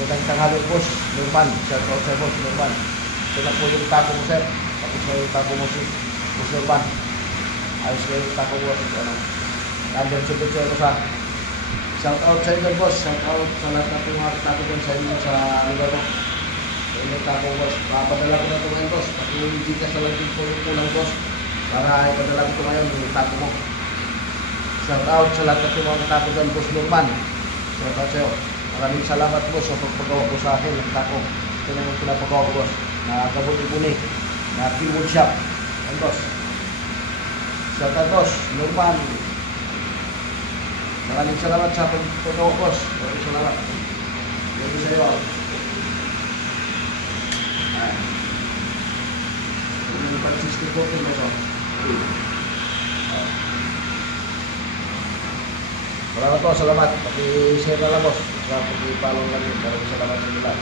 Magandang tanghali, boss. Norman. Shout out sa boss, Norman. Ito na po yung tapo mo, sir. Tapos na yung tapo mo, si boss Norman. Ayos na yung tapo mo. Ano? Nandun sunod sa ito sa shout out sa inyo, boss. Shout out sa lahat na po mga tapo dyan sa inyo sa lugar mo. Sa inyo tapo, boss. Papadala ko na ito ngayon, boss. Pati yung Gcash na lang din po yung kulang, boss. Para ipadala ko ito ngayon yung tapo mo. Shout out sa lahat na po mga tapo dyan, boss Norman. Shout out sa'yo. Maraming salamat, boss, sa pagpagawa ko sa akin ng tako. Ito naman pinapagawa ko, boss, na kabuni-buni, na keyword shop. Yan, boss. Shout out, boss, Norman. Maraming salamat sa pagpagawa, boss. Maraming salamat. Thank you sa iyo. Ito yung consistent ko, boss. Salamat po, salamat. Paki-share na lang, boss. Paki-follow lang yun. Maraming salamat sa lahat.